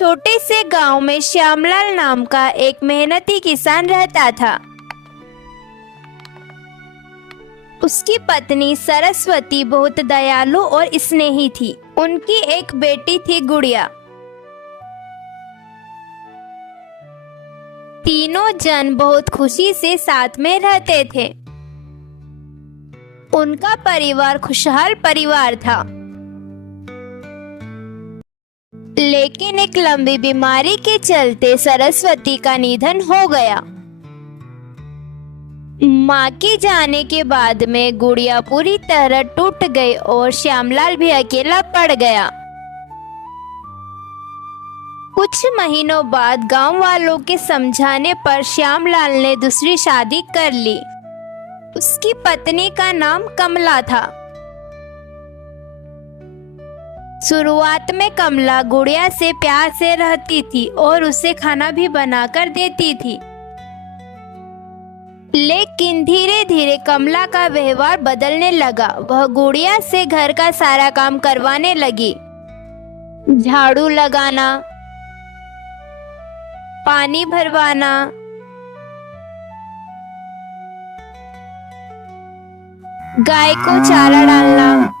छोटे से गांव में श्यामलाल नाम का एक मेहनती किसान रहता था। उसकी पत्नी सरस्वती बहुत दयालु और स्नेही थी। उनकी एक बेटी थी गुड़िया। तीनों जन बहुत खुशी से साथ में रहते थे। उनका परिवार खुशहाल परिवार था। लेकिन एक लंबी बीमारी के चलते सरस्वती का निधन हो गया। माँ के जाने के बाद में गुड़िया पूरी तरह टूट गई और श्यामलाल भी अकेला पड़ गया। कुछ महीनों बाद गांव वालों के समझाने पर श्यामलाल ने दूसरी शादी कर ली। उसकी पत्नी का नाम कमला था। शुरुआत में कमला गुड़िया से प्यार से रहती थी और उसे खाना भी बनाकर देती थी। लेकिन धीरे धीरे कमला का व्यवहार बदलने लगा। वह गुड़िया से घर का सारा काम करवाने लगी। झाड़ू लगाना, पानी भरवाना, गाय को चारा डालना।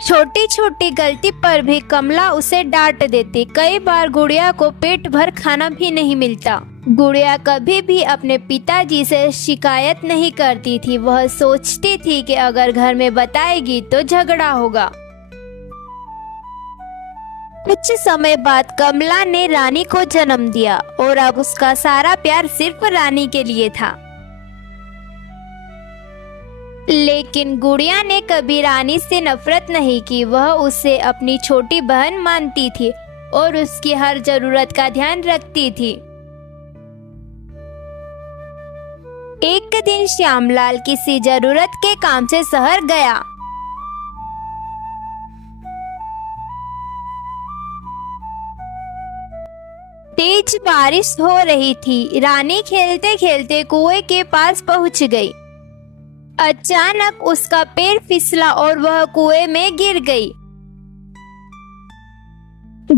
छोटी छोटी गलती पर भी कमला उसे डांट देती। कई बार गुड़िया को पेट भर खाना भी नहीं मिलता। गुड़िया कभी भी अपने पिताजी से शिकायत नहीं करती थी। वह सोचती थी कि अगर घर में बताएगी तो झगड़ा होगा। कुछ समय बाद कमला ने रानी को जन्म दिया और अब उसका सारा प्यार सिर्फ रानी के लिए था। लेकिन गुड़िया ने कभी रानी से नफरत नहीं की। वह उसे अपनी छोटी बहन मानती थी और उसकी हर जरूरत का ध्यान रखती थी। एक दिन श्यामलाल किसी जरूरत के काम से शहर गया। तेज बारिश हो रही थी। रानी खेलते खेलते कुएं के पास पहुंच गई। अचानक उसका पैर फिसला और वह कुएं में गिर गई।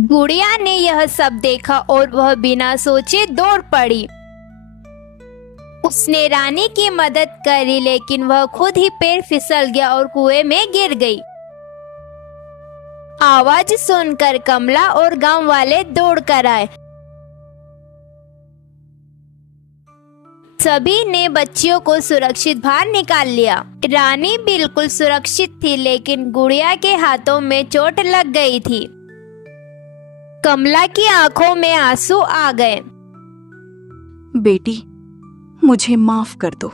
गुड़िया ने यह सब देखा और वह बिना सोचे दौड़ पड़ी। उसने रानी की मदद करी, लेकिन वह खुद ही पैर फिसल गया और कुएं में गिर गई। आवाज सुनकर कमला और गांव वाले दौड़ कर आए। सभी ने बच्चियों को सुरक्षित बाहर निकाल लिया। रानी बिल्कुल सुरक्षित थी, लेकिन गुड़िया के हाथों में चोट लग गई थी। कमला की आंखों में आंसू आ गए। बेटी, मुझे माफ कर दो।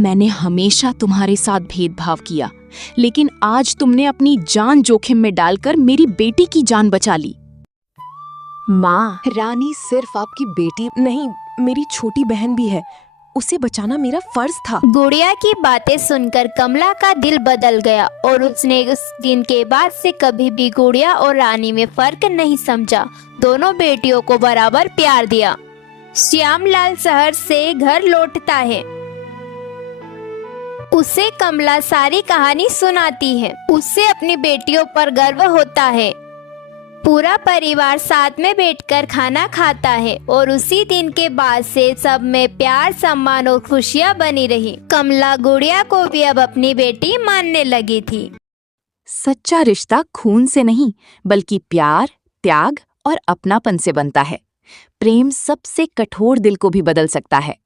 मैंने हमेशा तुम्हारे साथ भेदभाव किया, लेकिन आज तुमने अपनी जान जोखिम में डालकर मेरी बेटी की जान बचा ली। माँ, रानी सिर्फ आपकी बेटी नहीं, मेरी छोटी बहन भी है। उसे बचाना मेरा फर्ज था। गुड़िया की बातें सुनकर कमला का दिल बदल गया और उसने उस दिन के बाद से कभी भी गुड़िया और रानी में फर्क नहीं समझा। दोनों बेटियों को बराबर प्यार दिया। श्यामलाल शहर से घर लौटता है। उसे कमला सारी कहानी सुनाती है। उसे अपनी बेटियों पर गर्व होता है। पूरा परिवार साथ में बैठकर खाना खाता है और उसी दिन के बाद से सब में प्यार, सम्मान और खुशियां बनी रही। कमला गुड़िया को भी अब अपनी बेटी मानने लगी थी। सच्चा रिश्ता खून से नहीं, बल्कि प्यार, त्याग और अपनापन से बनता है। प्रेम सबसे कठोर दिल को भी बदल सकता है।